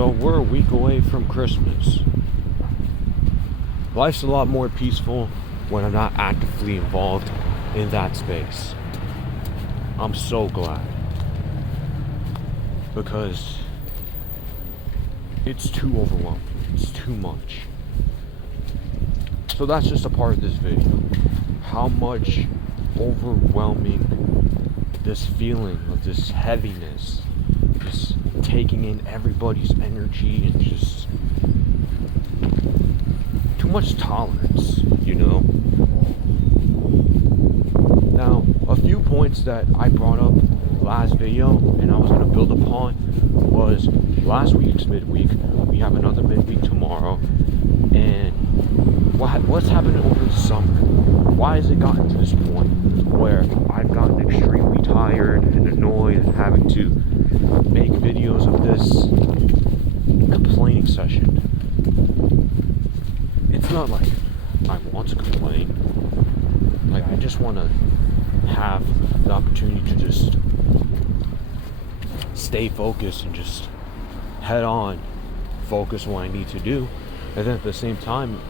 So we're a week away from Christmas. Life's a lot more peaceful when I'm not actively involved in that space. I'm so glad. Because it's too overwhelming. It's too much. So that's just a part of this video. How much overwhelming this feeling of this heaviness, just taking in everybody's energy and just too much tolerance, you know? Now, a few points that I brought up last video and I was going to build upon was last week's midweek. We have another midweek tomorrow. And what's happened over the summer? Why has it gotten to this point where I've gotten extremely tired and annoyed at having to make videos of this complaining session? It's not like I want to complain. Like, I just want to have the opportunity to just stay focused and just head on focus on what I need to do. And then at the same time,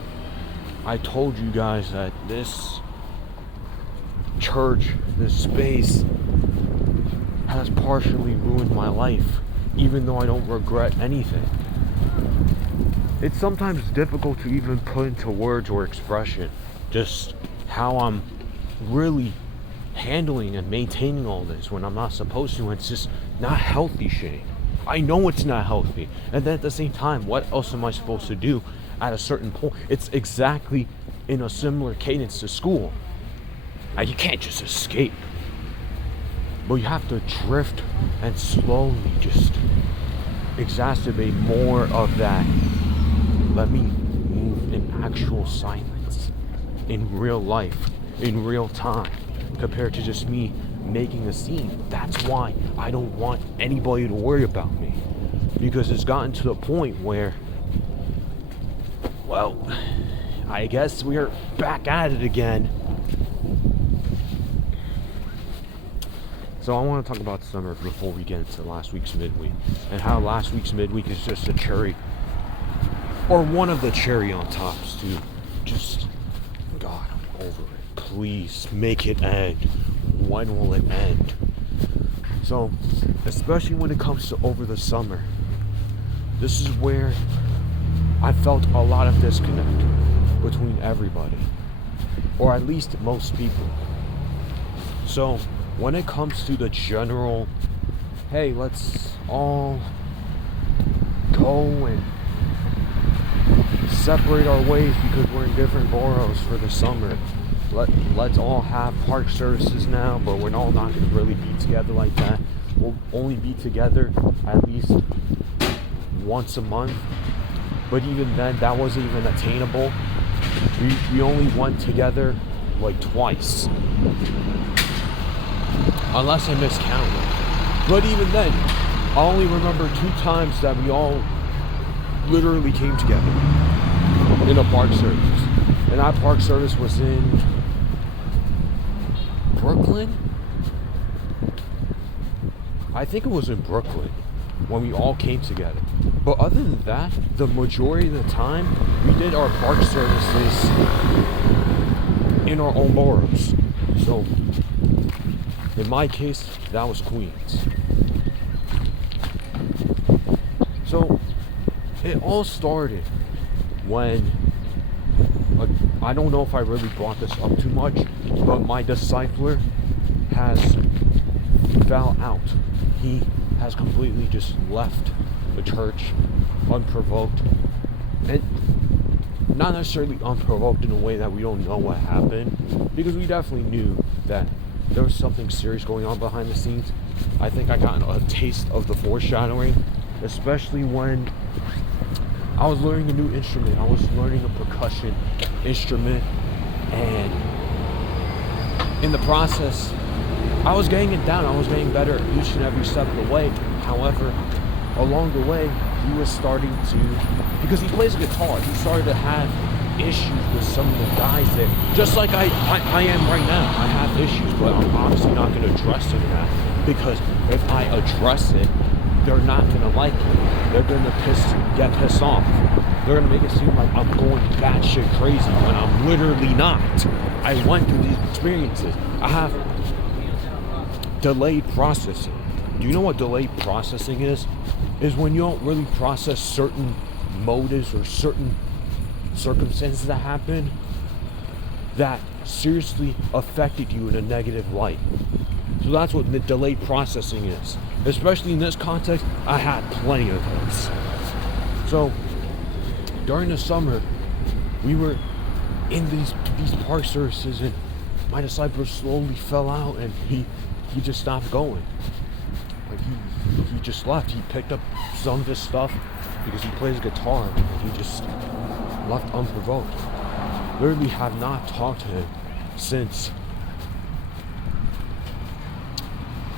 I told you guys that this church, this space, has partially ruined my life, even though I don't regret anything. It's sometimes difficult to even put into words or expression just how I'm really handling and maintaining all this when I'm not supposed to. It's just not healthy, Shane. I know it's not healthy. And then at the same time, what else am I supposed to do at a certain point? It's exactly in a similar cadence to school. Like, you can't just escape. But you have to drift and slowly just exacerbate more of that. Let me move in actual silence, in real life, in real time, compared to just me making a scene. That's why I don't want anybody to worry about me, because it's gotten to the point where, well, I guess we're back at it again. So I want to talk about summer before we get into last week's midweek, and how last week's midweek is just a cherry, or one of the cherry on tops to just, God, I'm over it. Please make it end. When will it end? So, especially when it comes to over the summer, this is where I felt a lot of disconnect between everybody, or at least most people. So, when it comes to the general, hey, let's all go and separate our ways because we're in different boroughs for the summer. Let's all have park services now, but we're all not going to really be together like that. We'll only be together at least once a month. But even then, that wasn't even attainable. We only went together like twice. Unless I miscounted. But even then, I only remember 2 times that we all literally came together in a park service. And that park service was in Brooklyn? I think it was in Brooklyn when we all came together. But other than that, the majority of the time, we did our park services in our own boroughs. So, in my case, that was Queens. So, it all started when, I don't know if I really brought this up too much, but my discipler has fell out. He has completely just left the church unprovoked. And not necessarily unprovoked in a way that we don't know what happened, because we definitely knew that there was something serious going on behind the scenes. I think I got a taste of the foreshadowing, especially when I was learning a new instrument. I was learning a percussion instrument, and in the process, I was getting it down. I was getting better each and every step of the way. However, along the way, he was starting to, because he plays guitar, he started to have issues with some of the guys that, just like I am right now, I have issues, but I'm obviously not going to address it in that, because if I address it, they're not gonna like it. They're gonna get pissed off. They're gonna make it seem like I'm going batshit crazy when I'm literally not. I went through these experiences. I have delayed processing. Do you know what delayed processing is? Is when you don't really process certain motives or certain circumstances that happen that seriously affected you in a negative light. So that's what the delayed processing is. Especially in this context, I had plenty of those. So during the summer, we were in these park services, and my disciple slowly fell out, and he just stopped going. Like he just left. He picked up some of his stuff because he plays guitar, and he just left unprovoked. Literally have not talked to him since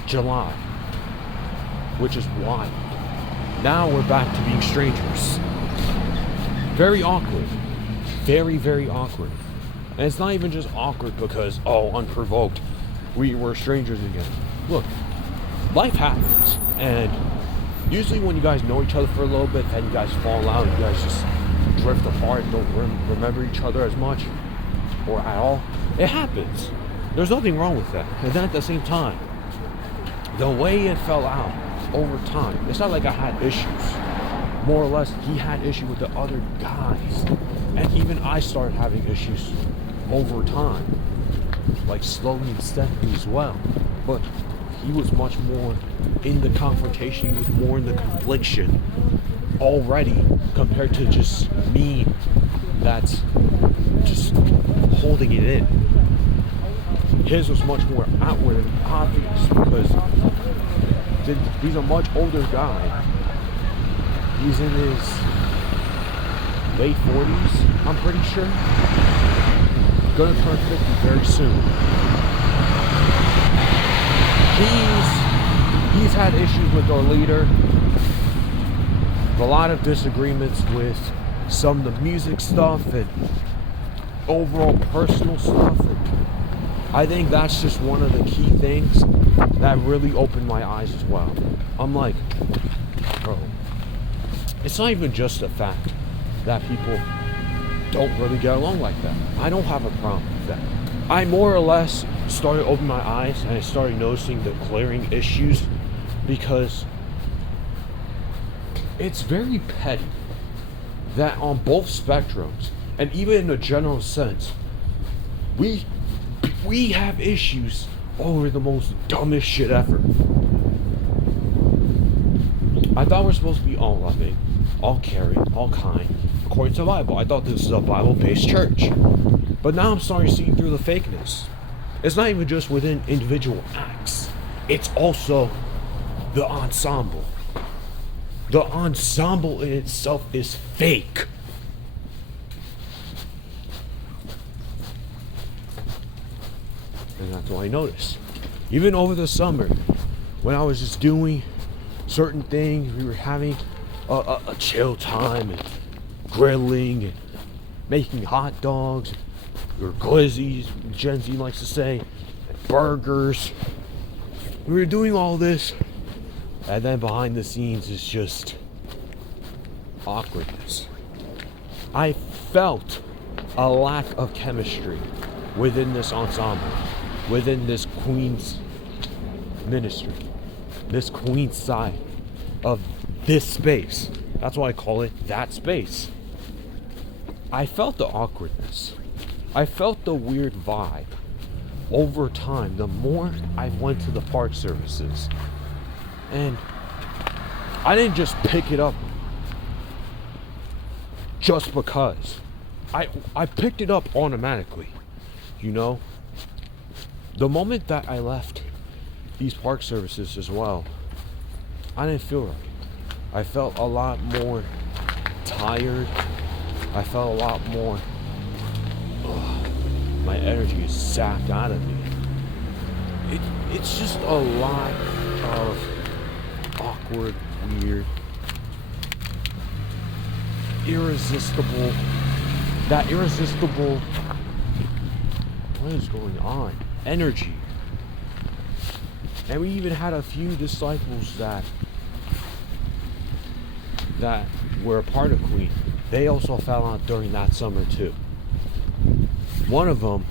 July, which is wild. Now we're back to being strangers. Very awkward. Very, very awkward. And it's not even just awkward because, unprovoked, we were strangers again. Look, life happens. And usually when you guys know each other for a little bit, then you guys fall out, you guys just drift apart, don't remember each other as much or at all. It happens. There's nothing wrong with that. And then at the same time, the way it fell out over time, it's not like I had issues. More or less, he had issue with the other guys. And even I started having issues over time. Like slowly and steadily as well. But he was much more in the confrontation, he was more in the confliction already compared to just me that's just holding it in. His was much more outward and obvious because he's a much older guy. He's in his late 40s, I'm pretty sure. Gonna turn 50 very soon. He's had issues with our leader. A lot of disagreements with some of the music stuff and overall personal stuff. And I think that's just one of the key things that really opened my eyes as well. I'm like, bro, it's not even just the fact that people don't really get along like that. I don't have a problem with that. I more or less started opening my eyes and I started noticing the glaring issues because it's very petty that on both spectrums and even in a general sense, we have issues over the most dumbest shit ever. I thought we're supposed to be all loving, all caring, all kind, according to the Bible. I thought this was a Bible-based church. But now I'm starting to see through the fakeness. It's not even just within individual acts. It's also the ensemble. The ensemble in itself is fake. And that's what I noticed. Even over the summer, when I was just doing certain things, we were having a chill time and grilling and making hot dogs, or glizzies, Gen Z likes to say, and burgers. We were doing all this, and then behind the scenes is just awkwardness. I felt a lack of chemistry within this ensemble, within this Queen's ministry, this Queen's side of this space. That's why I call it that space. I felt the awkwardness. I felt the weird vibe over time, the more I went to the park services. And I didn't just pick it up just because. I picked it up automatically, you know? The moment that I left these park services as well, I didn't feel right. I felt a lot more tired. I felt a lot more, my energy is sapped out of me. It's just a lot of awkward, weird, irresistible, what is going on? Energy. And we even had a few disciples that that were a part of Queen, they also fell out during that summer too. One of them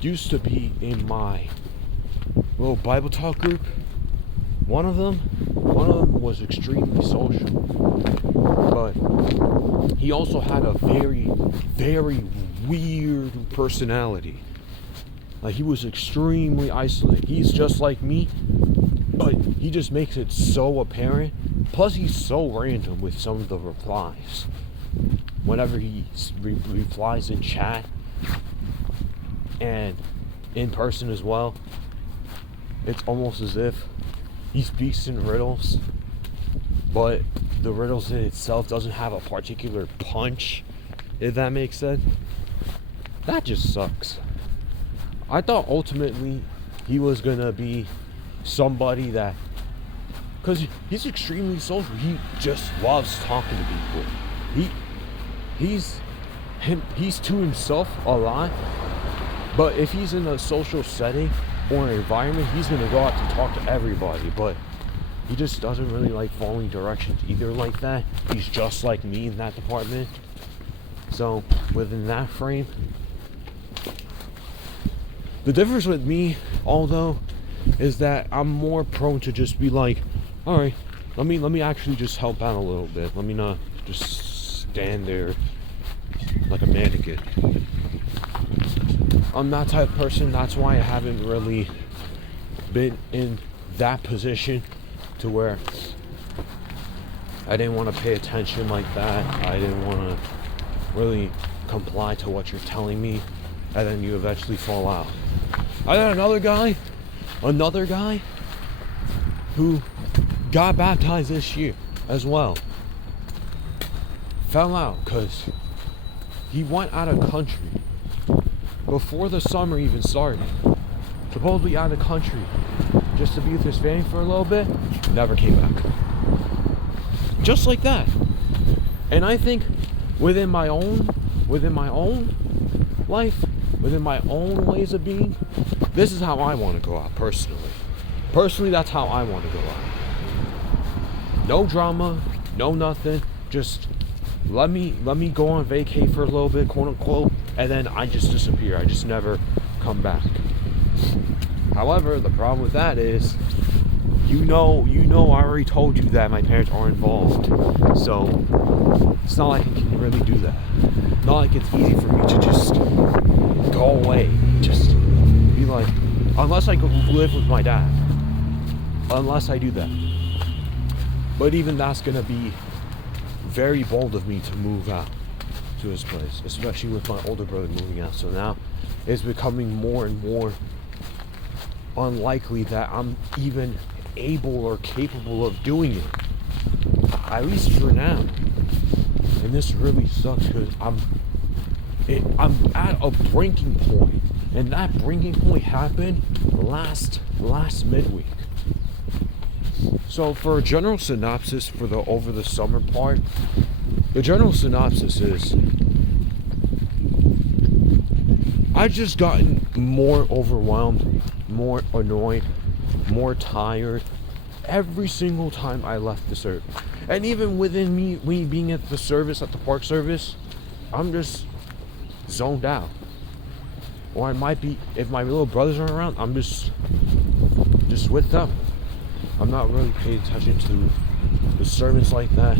used to be in my little Bible talk group. One of them was extremely social, but he also had a very, very weird personality. Like, he was extremely isolated. He's just like me, but he just makes it so apparent. Plus, he's so random with some of the replies. Whenever he replies in chat and in person as well, it's almost as if he speaks in riddles, but the riddles in itself doesn't have a particular punch, if that makes sense. That just sucks. I thought ultimately he was gonna be somebody that, because he's extremely social, he just loves talking to people. He's to himself a lot, but if he's in a social setting or an environment, he's gonna go out to talk to everybody. But he just doesn't really like following directions either like that. He's just like me in that department. So within that frame, the difference with me, although, is that I'm more prone to just be like, all right, let me actually just help out a little bit. Let me not just stand there like a mannequin. I'm that type of person. That's why I haven't really been in that position to where I didn't want to pay attention like that. I didn't want to really comply to what you're telling me, and then you eventually fall out. I had another guy who got baptized this year as well. Fell out because he went out of country before the summer even started. Supposedly out of country just to be with his family for a little bit. Never came back. Just like that. And I think within my own life, within my own ways of being, this is how I want to go out personally. Personally, that's how I want to go out. No drama, no nothing. Just let me go on vacay for a little bit, quote unquote, and then I just disappear. I just never come back. However, the problem with that is, you know, I already told you that my parents are involved. So it's not like I can really do that. Not like it's easy for me to just go away. Just be like, unless I go live with my dad. Unless I do that. But even that's gonna be very bold of me to move out to his place, especially with my older brother moving out. So now it's becoming more and more unlikely that I'm even able or capable of doing it, at least for now. And this really sucks because I'm at a breaking point, and that breaking point happened last midweek. So for a general synopsis for the over the summer part, the general synopsis is I've just gotten more overwhelmed, more annoyed, more tired every single time I left the service. And even within me being at the service, at the park service, I'm just zoned out. Or I might be, if my little brothers are around, I'm just with them. I'm not really paying attention to the service like that.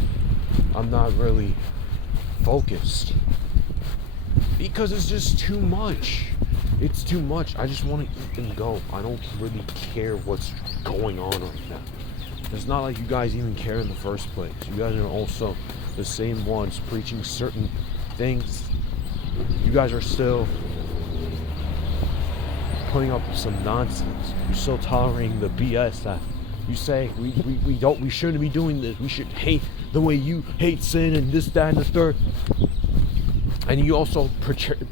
I'm not really focused. Because it's just too much. It's too much. I just want to eat and go. I don't really care what's going on right now. It's not like you guys even care in the first place. You guys are also the same ones preaching certain things. You guys are still putting up some nonsense. You're still tolerating the BS that you say we shouldn't be doing this. We should hate the way you hate sin and this, that, and the third. And you also project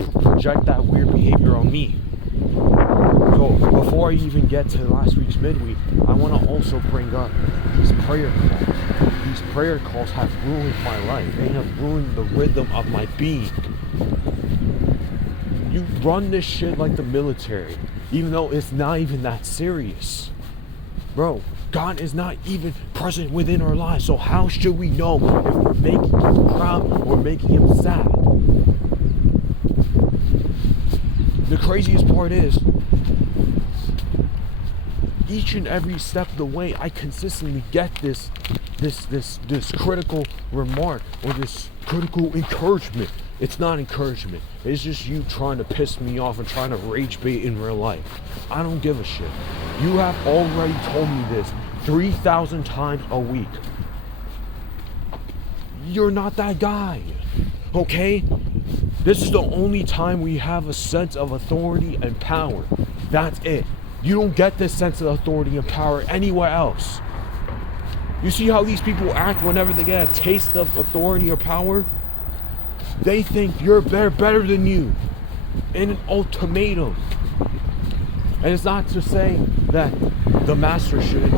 that weird behavior on me. So before I even get to last week's midweek, I want to also bring up these prayer calls. These prayer calls have ruined my life. They have ruined the rhythm of my being. You run this shit like the military, even though it's not even that serious. Bro, God is not even present within our lives. So how should we know if we're making him proud or making him sad? The craziest part is, each and every step of the way, I consistently get this critical remark or this critical encouragement. It's not encouragement. It's just you trying to piss me off and trying to rage bait in real life. I don't give a shit. You have already told me this 3,000 times a week. You're not that guy, okay? This is the only time we have a sense of authority and power. That's it. You don't get this sense of authority and power anywhere else. You see how these people act whenever they get a taste of authority or power? They think they're better than you in an ultimatum. And it's not to say that the master shouldn't be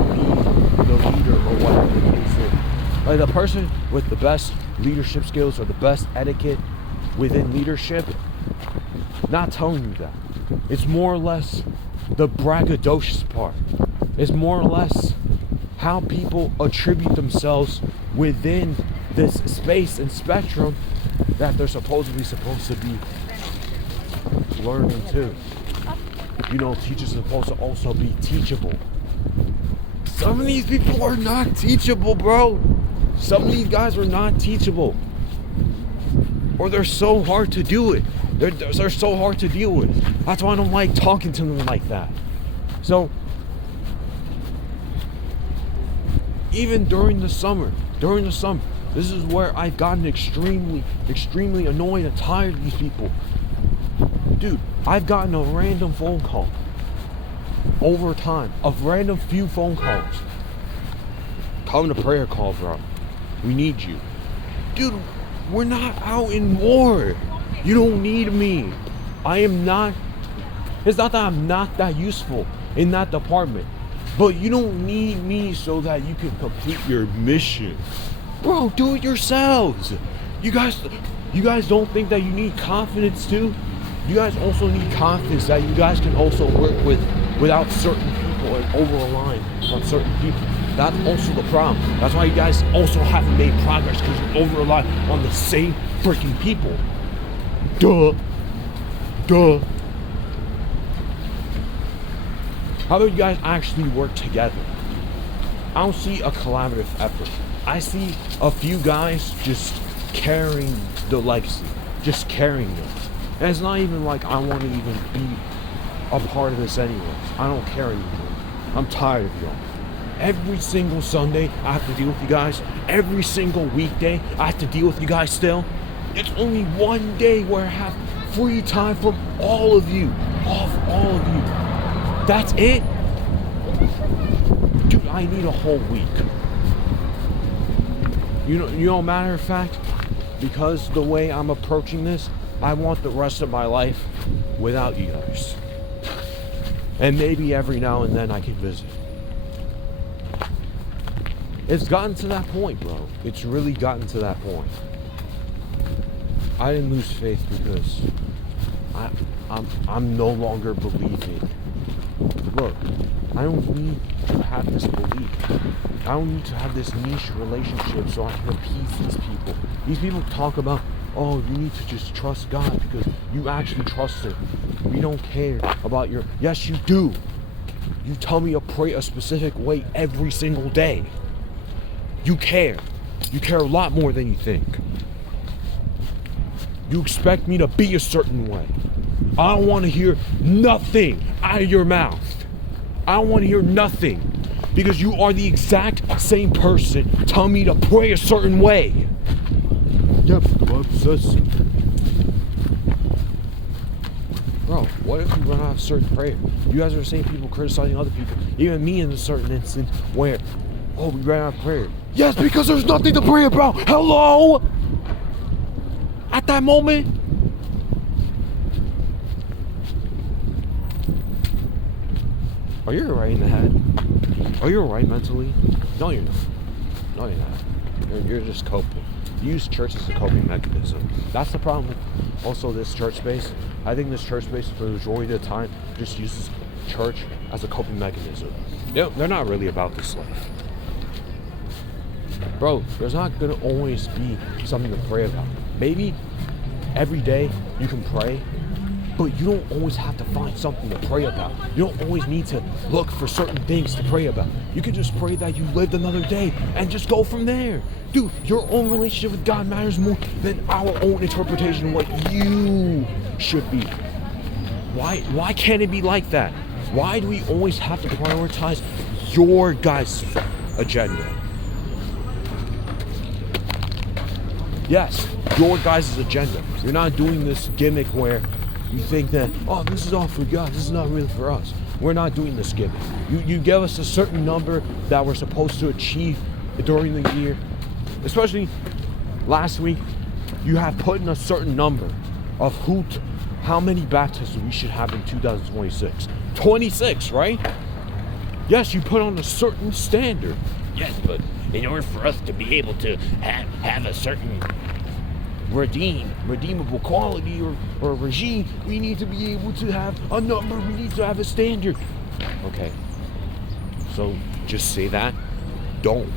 the leader or whatever it is. Like the person with the best leadership skills or the best etiquette within leadership, not telling you that. It's more or less the braggadocious part. It's more or less how people attribute themselves within this space and spectrum that they're supposed to be learning too. You know, teachers are supposed to also be teachable. Some of these people are not teachable, bro. Some of these guys are not teachable. Or they're so hard to do it. They're so hard to deal with. That's why I don't like talking to them like that. So, even during the summer, this is where I've gotten extremely annoyed and tired of these people. Dude, I've gotten a random phone call over time, of random few phone calls. Come to prayer call, bro. We need you. Dude, we're not out in war. You don't need me. I am not. It's not that I'm not that useful in that department, but you don't need me so that you can complete your mission. Bro, do it yourselves. You guys don't think that you need confidence too? You guys also need confidence that you guys can also work without certain people and over relying on certain people. That's also the problem. That's why you guys also haven't made progress, because you over rely on the same freaking people. Duh. How about you guys actually work together? I don't see a collaborative effort. I see a few guys just carrying the legacy, just carrying it. And it's not even like I want to even be a part of this anyways. I don't care anymore. I'm tired of y'all. Every single Sunday I have to deal with you guys. Every single weekday I have to deal with you guys still. It's only one day where I have free time from all of you. All of you. That's it? Dude, I need a whole week. You know, matter of fact, because the way I'm approaching this, I want the rest of my life without you guys. And maybe every now and then I can visit. It's gotten to that point, bro. It's really gotten to that point. I didn't lose faith because I'm no longer believing. Look, I don't need to have this belief. I don't need to have this niche relationship so I can appease these people. These people talk about, oh, you need to just trust God because you actually trust Him. We don't care about your... Yes, you do. You tell me to pray a specific way every single day. You care. You care a lot more than you think. You expect me to be a certain way. I don't want to hear nothing out of your mouth. I don't want to hear nothing because you are the exact same person telling me to pray a certain way. Yep, the Bible says. Bro, what if we run out of certain prayer? You guys are the same people criticizing other people. Even me in a certain instance where, oh, we ran out of prayer. Yes, because there's nothing to pray about. Hello? At that moment? Are you alright in the head? Are you alright mentally? No, you're not. No, you're not. You're just coping. You use church as a coping mechanism. That's the problem with also this church space. I think this church space for the majority of the time just uses church as a coping mechanism. They're not really about this life. Bro, there's not gonna always be something to pray about. Maybe every day you can pray, but you don't always have to find something to pray about. You don't always need to look for certain things to pray about. You can just pray that you lived another day and just go from there. Dude, your own relationship with God matters more than our own interpretation of what you should be. Why can't it be like that? Why do we always have to prioritize your guys' agenda? Yes, your guys' agenda. You're not doing this gimmick where you think that, oh, this is all for God, this is not really for us. We're not doing this gimmick. You give us a certain number that we're supposed to achieve during the year. Especially last week, you have put in a certain number of how many baptisms we should have in 2026. 26, right? Yes, you put on a certain standard. Yes, but in order for us to be able to have a certain redeemable quality or regime, we need to be able to have a number, we need to have a standard. Okay, so just say that. Don't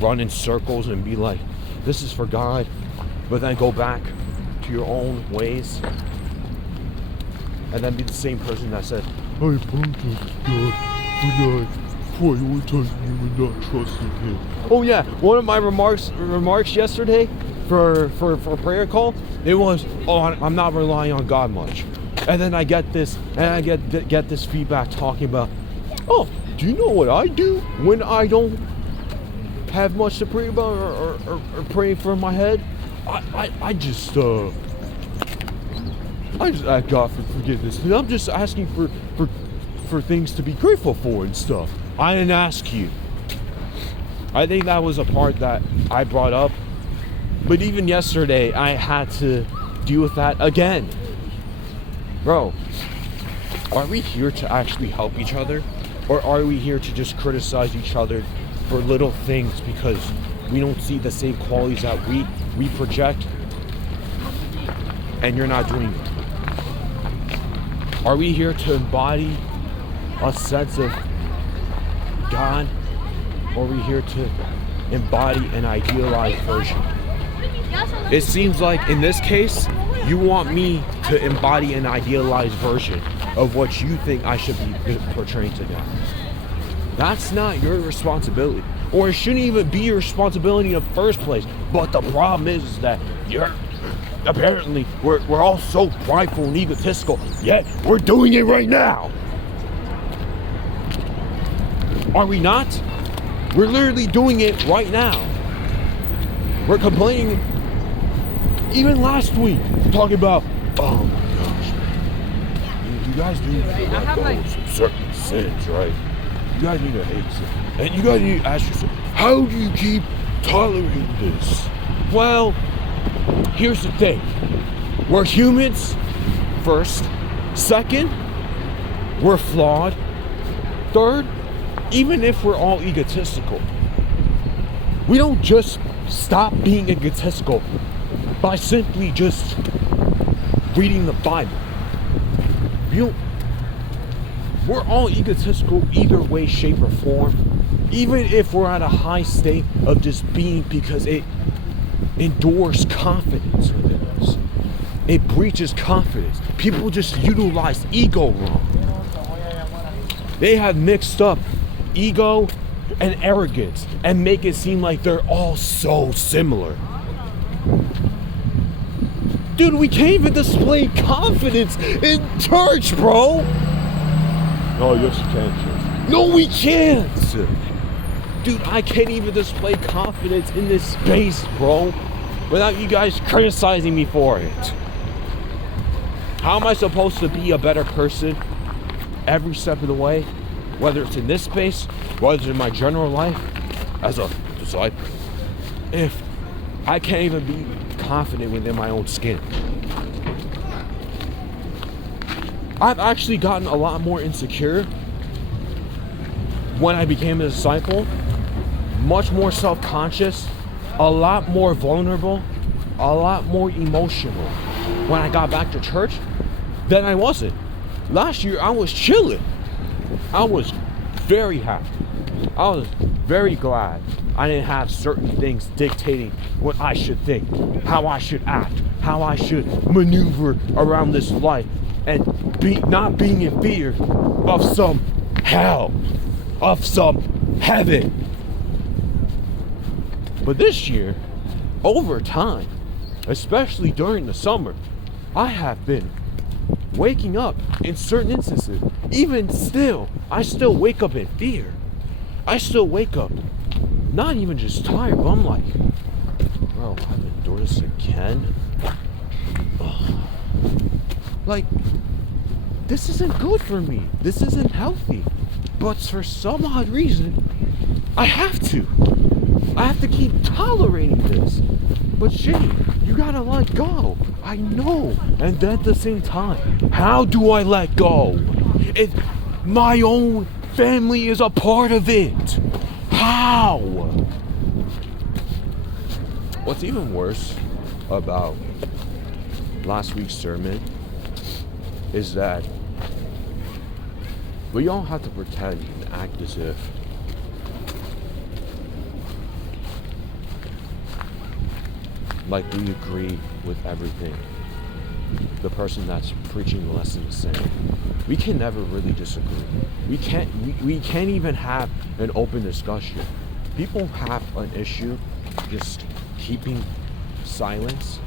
run in circles and be like, this is for God, but then go back to your own ways and then be the same person that said, I apologize God for not prioritizing you and not trusting him. Oh yeah, one of my remarks yesterday for prayer call, it was, oh, I'm not relying on God much. And then I get this, and I get this feedback talking about, oh, do you know what I do when I don't have much to pray about or pray for my head? I just ask God for forgiveness. And I'm just asking for things to be grateful for and stuff. I didn't ask you. I think that was a part that I brought up. But even yesterday, I had to deal with that again. Bro, are we here to actually help each other? Or are we here to just criticize each other for little things because we don't see the same qualities that we project and you're not doing it? Are we here to embody a sense of God? Or are we here to embody an idealized version? It seems like in this case, you want me to embody an idealized version of what you think I should be portraying to God. That's not your responsibility. Or it shouldn't even be your responsibility in the first place. But the problem is that apparently we're all so prideful and egotistical, yet we're doing it right now. Are we not? We're literally doing it right now. We're complaining. Even last week, talking about, oh my gosh, man. You guys need to let go of some certain sins, right? You guys need to hate sin. And you guys need to ask yourself, how do you keep tolerating this? Well, here's the thing. We're humans, first. Second, we're flawed. Third, even if we're all egotistical, we don't just stop being egotistical by simply just reading the Bible. We're all egotistical either way, shape, or form. Even if we're at a high state of just being, because it endures confidence within us. It breaches confidence. People just utilize ego wrong. They have mixed up ego and arrogance and make it seem like they're all so similar. Dude, we can't even display confidence in church, bro. Oh, yes you can, church. No, we can't. Dude, I can't even display confidence in this space, bro, without you guys criticizing me for it. How am I supposed to be a better person every step of the way? Whether it's in this space, whether it's in my general life as a disciple, if I can't even be confident within my own skin. I've actually gotten a lot more insecure when I became a disciple, much more self-conscious, a lot more vulnerable, a lot more emotional when I got back to church than I wasn't. Last year I was chilling. I was very happy. I was very glad I didn't have certain things dictating what I should think, how I should act, how I should maneuver around this life, and not being in fear of some hell, of some heaven. But this year, over time, especially during the summer, I have been waking up in certain instances. Even still, I still wake up in fear. I still wake up not even just tired, but I'm like, bro, I've been doing this again. Ugh. Like, this isn't good for me. This isn't healthy. But for some odd reason, I have to. I have to keep tolerating this. But Shane, you gotta let go. I know. And then at the same time, how do I let go? My own family is a part of it. How? What's even worse about last week's sermon is that we all have to pretend and act as if like we agree with everything the person that's preaching the lesson is saying. We can never really disagree. We can't even have an open discussion. People have an issue just keeping silence,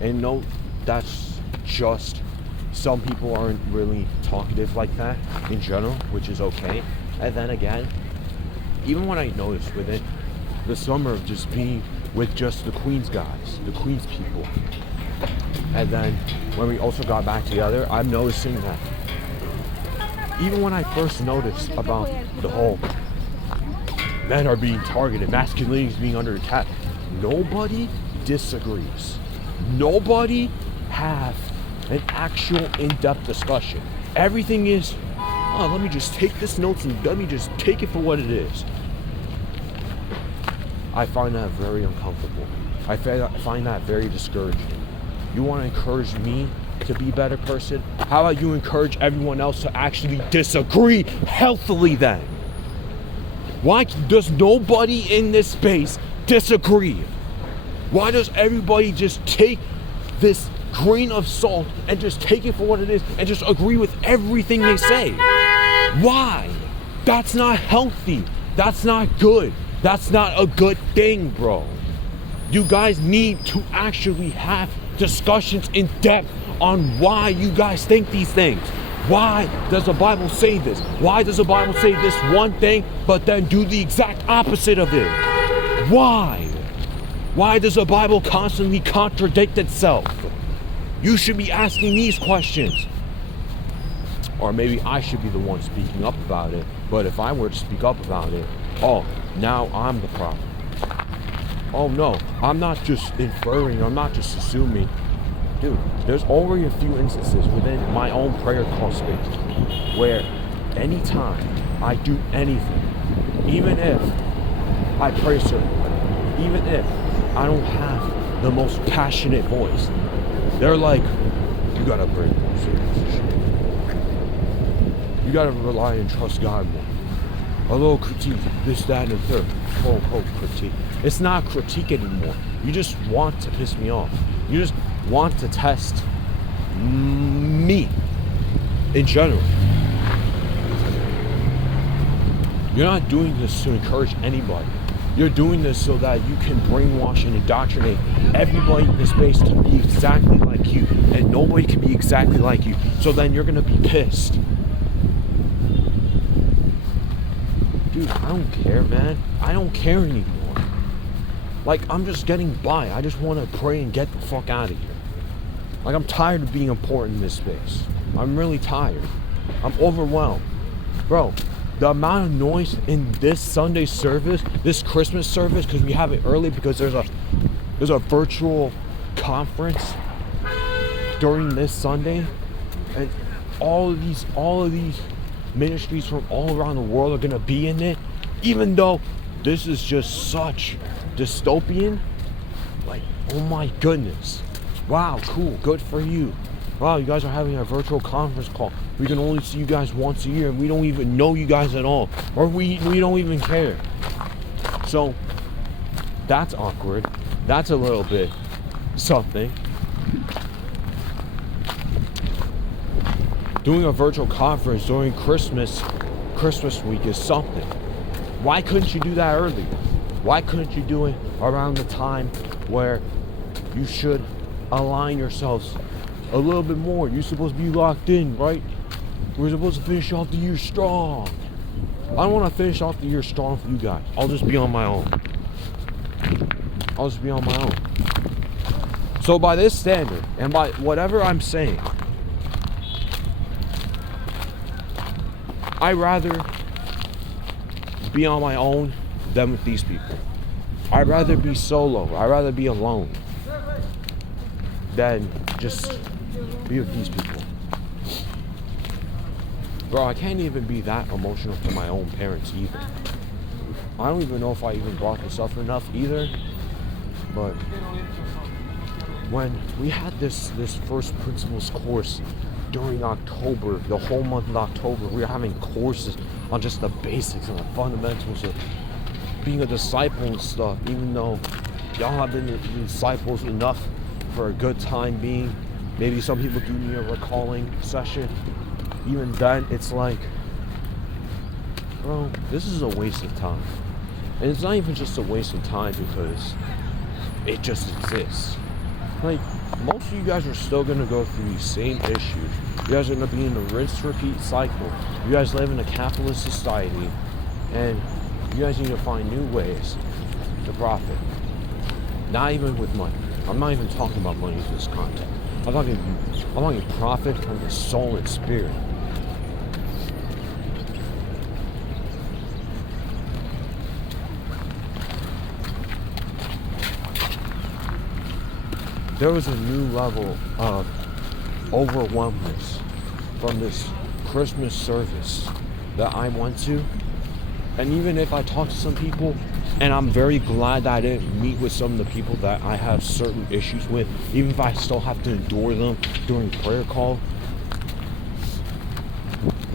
and no, that's just some people aren't really talkative like that in general, which is okay. And then again, even when I noticed within the summer of just being with just the Queens guys, the Queens people, and then when we also got back together, I'm noticing that even when I first noticed about the whole men are being targeted, masculinity is being under attack, nobody disagrees. Nobody have an actual in-depth discussion. Everything is, oh, let me just take this notes and let me just take it for what it is. I find that very uncomfortable. I find that very discouraging. You want to encourage me to be a better person? How about you encourage everyone else to actually disagree healthily then? Why does nobody in this space disagree? Why does everybody just take this grain of salt and just take it for what it is and just agree with everything they say? Why? That's not healthy. That's not good. That's not a good thing, bro. You guys need to actually have discussions in depth on why you guys think these things. Why does the Bible say this? Why does the Bible say this one thing but then do the exact opposite of it? Why? Why does the Bible constantly contradict itself? You should be asking these questions. Or maybe I should be the one speaking up about it. But if I were to speak up about it, oh, now I'm the problem. Oh no, I'm not just inferring, I'm not just assuming. Dude, there's already a few instances within my own prayer call space where anytime I do anything, even if I pray a certain way, even if I don't have the most passionate voice, they're like, you gotta pray more serious. You gotta rely and trust God more. A little critique, this, that, and the third. Quote unquote critique. It's not critique anymore. You just want to piss me off. You just want to test me in general. You're not doing this to encourage anybody. You're doing this so that you can brainwash and indoctrinate everybody in this space to be exactly like you, and nobody can be exactly like you. So then you're gonna be pissed. Dude, I don't care, man. I don't care anymore. Like, I'm just getting by. I just want to pray and get the fuck out of here. Like, I'm tired of being important in this space. I'm really tired. I'm overwhelmed. Bro, the amount of noise in this Sunday service, this Christmas service, because we have it early because there's a virtual conference during this Sunday, and all of these ministries from all around the world are gonna be in it, even though this is just such dystopian. Like, oh my goodness, wow, cool, good for you. wow, you guys are having a virtual conference call. We can only see you guys once a year, and we don't even know you guys at all, or we don't even care. So that's awkward. That's a little bit something. Doing a virtual conference during Christmas week is something. Why couldn't you do that earlier? Why couldn't you do it around the time where you should align yourselves a little bit more? You're supposed to be locked in, right? We're supposed to finish off the year strong. I don't want to finish off the year strong for you guys. I'll just be on my own. So by this standard, and by whatever I'm saying, I'd rather be on my own than with these people. I'd rather be solo. I'd rather be alone than just be with these people. Bro, I can't even be that emotional to my own parents either. I don't even know if I even brought this up enough either, but when we had this first principles course during October, the whole month of October, we were having courses on just the basics and the fundamentals of being a disciple and stuff, even though y'all have been disciples enough for a good time being. Maybe some people do need a recalling session. Even then, it's like, bro, this is a waste of time. And it's not even just a waste of time because it just exists. Like, most of you guys are still gonna go through these same issues. You guys are gonna be in a rinse-repeat cycle. You guys live in a capitalist society, and you guys need to find new ways to profit. Not even with money. I'm not even talking about money in this context. I'm talking profit from the soul and spirit. There was a new level of overwhelmness from this Christmas service that I went to. And even if I talk to some people, and I'm very glad that I didn't meet with some of the people that I have certain issues with, even if I still have to endure them during prayer call,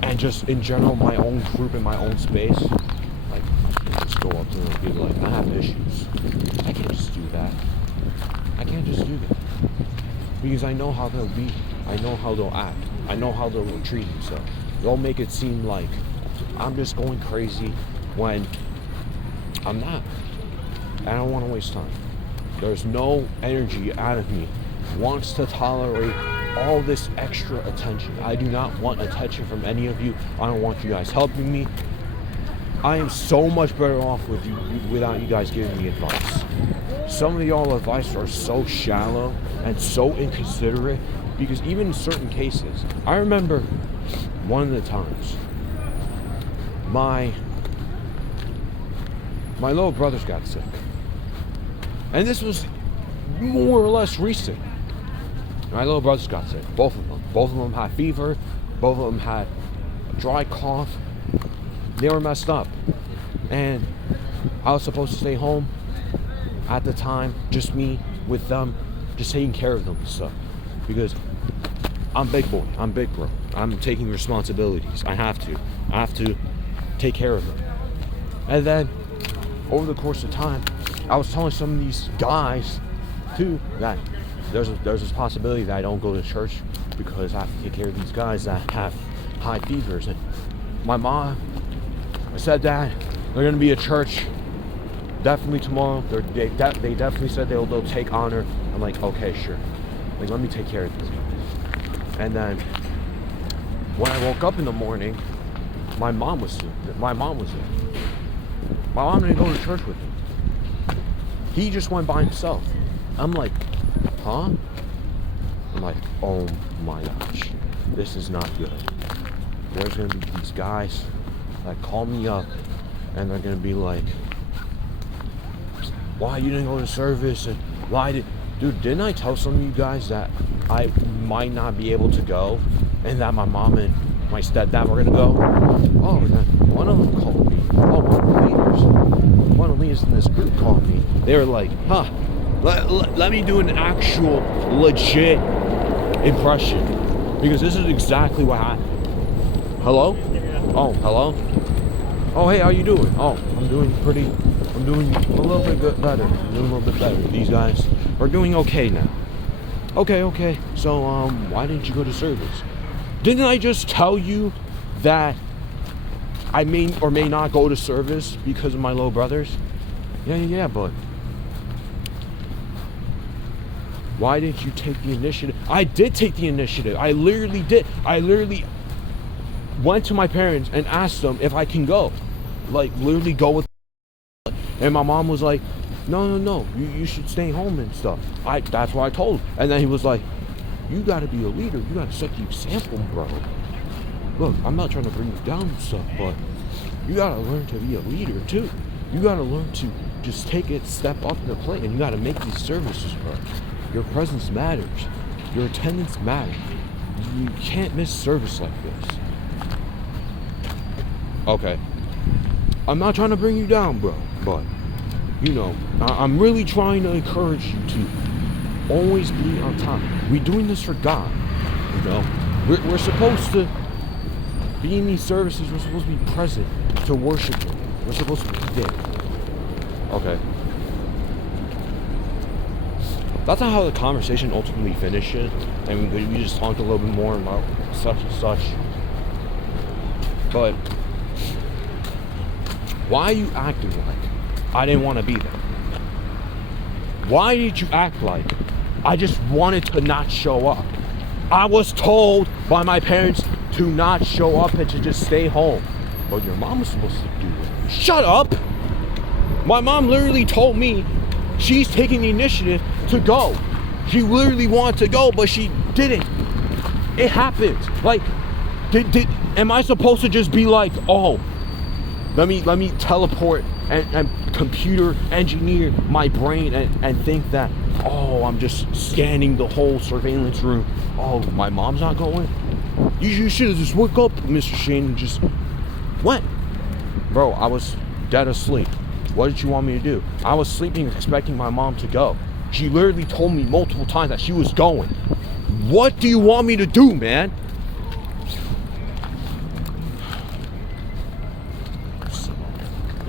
and just in general my own group and my own space, like I can't just go up to them and be like, I have issues. I can't just do that. I can't just do that. Because I know how they'll be. I know how they'll act. I know how they'll treat themselves. They'll make it seem like I'm just going crazy when I'm not. I don't want to waste time. There's no energy out of me wants to tolerate all this extra attention. I do not want attention from any of you. I don't want you guys helping me. I am so much better off with you without you guys giving me advice. Some of y'all advice are so shallow and so inconsiderate, because even in certain cases, I remember one of the times my little brothers got sick, and this was more or less recent. My little brothers got sick, both of them had fever, both of them had a dry cough. They were messed up, and I was supposed to stay home at the time, just me with them, just taking care of them and stuff, because I'm big boy, I'm big bro, I'm taking responsibilities. I have to take care of them. And then over the course of time, I was telling some of these guys too that there's this possibility that I don't go to church because I have to take care of these guys that have high fevers. And my mom, I said that they're gonna be at church definitely tomorrow. They definitely said they'll take honor. I'm like, okay, sure. Like, let me take care of these guys. And then when I woke up in the morning, my mom was there. My mom didn't go to church with him. He just went by himself. I'm like, huh? I'm like, oh my gosh, this is not good. There's gonna be these guys that call me up and they're gonna be like, why you didn't go to service, and dude, didn't I tell some of you guys that I might not be able to go, and that my mom and my stepdad were gonna go? Oh, and then one of them called me. Oh, one of the leaders in this group called me. They were like, huh, let me do an actual legit impression, because this is exactly what happened. Hello? Oh, hello? Oh, hey, how you doing? Oh, I'm doing a little bit better. I'm doing a little bit better. These guys are doing okay now. Okay. So, why didn't you go to service? Didn't I just tell you that I may or may not go to service because of my little brothers? Yeah, but why didn't you take the initiative? I did take the initiative. I literally did. I literally went to my parents and asked them if I can go. Like, literally go with. And my mom was like, no, you should stay home and stuff. That's what I told him. And then he was like, you gotta be a leader. You gotta set the example, bro. Look, I'm not trying to bring you down and stuff, but you gotta learn to be a leader too. You gotta learn to just take it step up in the plate, and you gotta make these services, bro. Your presence matters. Your attendance matters. You can't miss service like this. Okay. I'm not trying to bring you down, bro, but you know, I'm really trying to encourage you to always be on time. We're doing this for God, you know. We're supposed to be in these services. We're supposed to be present to worship Him. We're supposed to be there. Okay. That's not how the conversation ultimately finished. I mean, we just talked a little bit more about such and such. But why are you acting like I didn't want to be there? Why did you act like I just wanted to not show up? I was told by my parents to not show up and to just stay home. But your mom was supposed to do it. Shut up! My mom literally told me she's taking the initiative to go. She literally wanted to go, but she didn't. It happened. Like, am I supposed to just be like, oh, let me teleport and computer engineer my brain and think that, oh, I'm just scanning the whole surveillance room. Oh, my mom's not going? You should have just woke up, Mr. Shane, and just went. Bro, I was dead asleep. What did you want me to do? I was sleeping expecting my mom to go. She literally told me multiple times that she was going. What do you want me to do, man? I'm so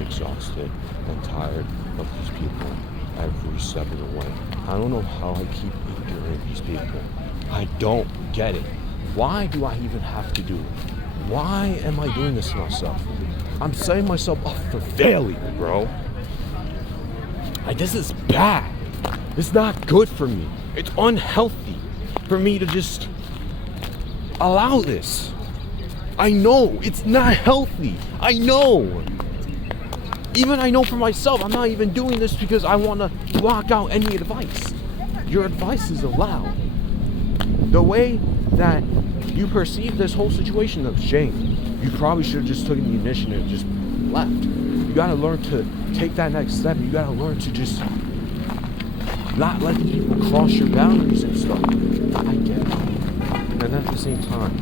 exhausted and tired of these people every step of the way. I don't know how I keep enduring these people. I don't get it. Why do I even have to do it? Why am I doing this to myself? I'm setting myself up for failure, bro. This is bad. It's not good for me. It's unhealthy for me to just allow this. I know it's not healthy. I know. Even I know for myself, I'm not even doing this because I want to block out any advice. Your advice is allowed. The way that you perceive this whole situation of shame, you probably should have just taken the initiative and just left. You gotta learn to take that next step. You gotta learn to just not let these people cross your boundaries and stuff. I get it. And at the same time,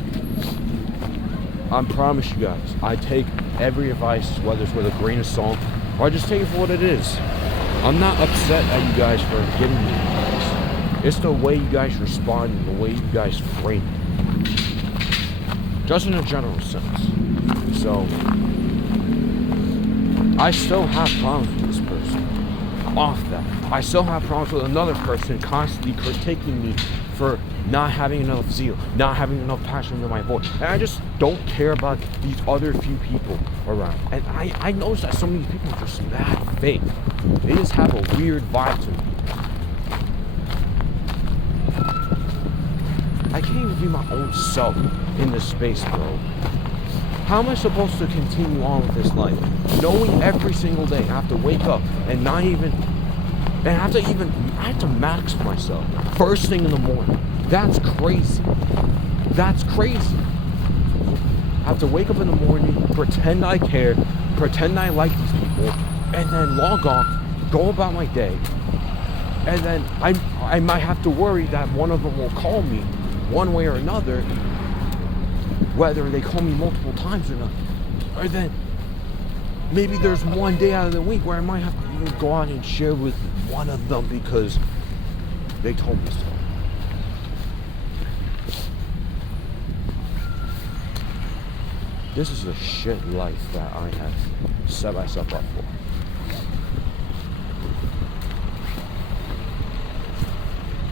I promise you guys, I take every advice, whether it's with a grain of salt, or I just take it for what it is. I'm not upset at you guys for giving me advice. It's the way you guys respond and the way you guys frame it. Just in a general sense. So, I still have problems with this person. Off that, I still have problems with another person constantly critiquing me for not having enough zeal, not having enough passion in my voice. And I just don't care about these other few people around. And I notice that some of these people are just mad fake. They just have a weird vibe to me. I can't even be my own self in this space, bro. How am I supposed to continue on with this life? Knowing every single day I have to wake up and I have to max myself first thing in the morning. That's crazy. That's crazy. I have to wake up in the morning, pretend I care, pretend I like these people, and then log off, go about my day, and then I might have to worry that one of them will call me one way or another, whether they call me multiple times or not. Or then maybe there's one day out of the week where I might have to even go out and share with one of them because they told me so. This is a shit life that I have set myself up for.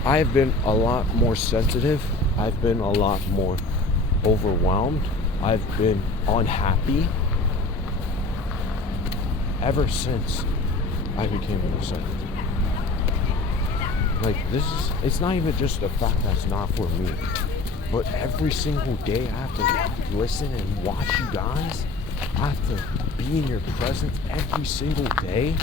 I've been a lot more sensitive. I've been a lot more overwhelmed. I've been unhappy ever since I became an executive. Like, it's not even just the fact that's not for me, but every single day I have to listen and watch you guys. I have to be in your presence every single day.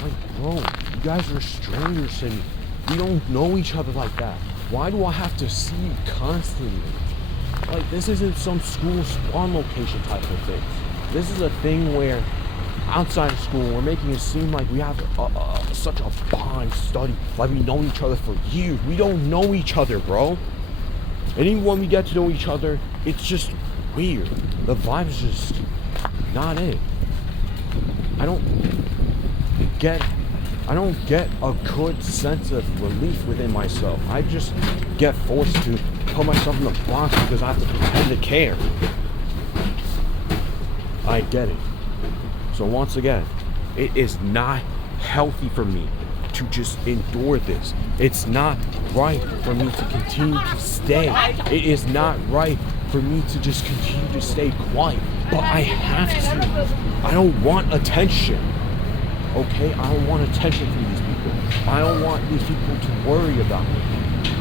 Like, bro, you guys are strangers to me. We don't know each other like that. Why do I have to see you constantly? Like, this isn't some school spawn location type of thing. This is a thing where outside of school, we're making it seem like we have such a bond study, like we know each other for years. We don't know each other, bro. And even when we get to know each other, it's just weird. The vibe's just not it. I don't get a good sense of relief within myself. I just get forced to put myself in the box because I have to pretend to care. I get it. So once again, it is not healthy for me to just endure this. It's not right for me to continue to stay. It is not right for me to just continue to stay quiet. But I have to. I don't want attention. Okay? I don't want attention from these people. I don't want these people to worry about me.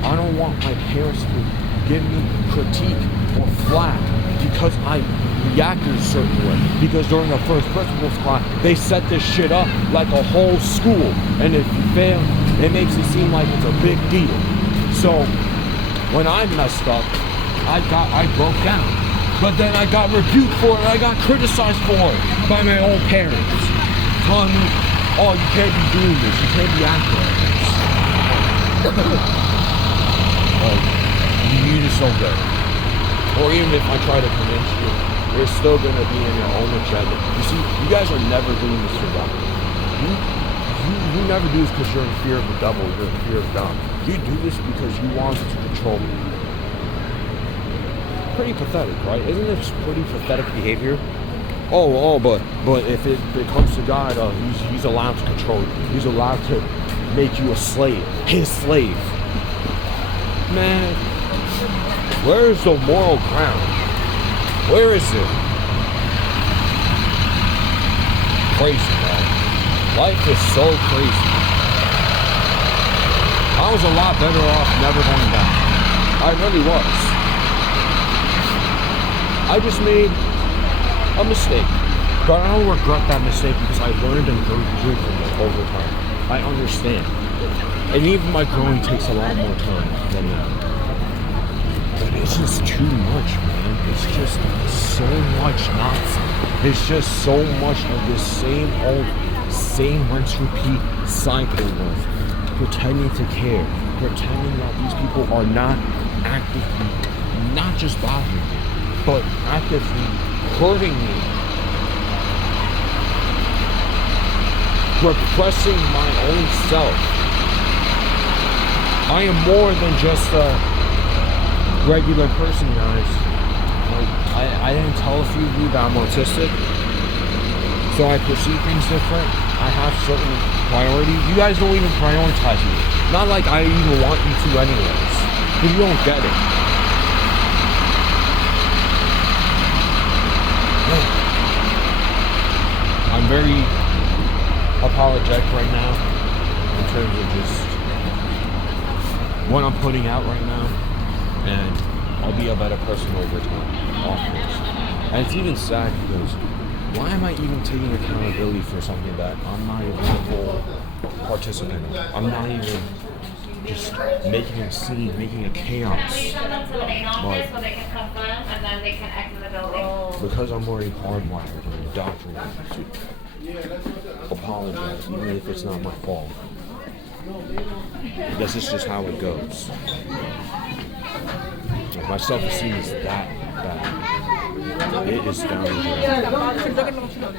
I don't want my parents to give me critique or flack because I reacted a certain way. Because during the first principal's class, they set this shit up like a whole school. And if you fail, it makes it seem like it's a big deal. So when I messed up, I broke down. But then I got rebuked for it, I got criticized for it by my own parents. Telling me, oh, you can't be doing this, you can't be acting like this. Oh, you need it so bad. Or even if I try to convince you, you're still gonna be in your own agenda. You see, you guys are never doing this for God. You never do this because you're in fear of the devil, you're in fear of God. You do this because you want to control me. Pretty pathetic, right? Isn't this pretty pathetic behavior? But if it comes to God, he's allowed to control you. He's allowed to make you a slave, his slave. Man, where's the moral ground? Where is it? Crazy, man. Life is so crazy. I was a lot better off never going back. I really was. I just made a mistake. But I don't regret that mistake because I learned and grew from it over time. I understand. And even my growing takes a lot more time than that. But it's just too much, man. It's just so much nonsense. It's just so much of this same rinse repeat cycle of pretending to care, pretending that these people are not actively, not just bothering me, but actively hurting me, repressing my own self. I am more than just a regular person, guys. Like, I didn't tell a few of you that I'm autistic, so I perceive things different. I have certain priorities. You guys don't even prioritize me. Not like I even want you to anyways. But you don't get it. I'm very apologetic right now in terms of just what I'm putting out right now, and I'll be a better person over time off this. And it's even sad because why am I even taking accountability for something that I'm not even a full participant in? I'm not even just making a scene, making a chaos. But because I'm already hardwired and indoctrinated to apologize, even if it's not my fault. I guess it's just how it goes. Like, my self-esteem is that bad. It is down the drain.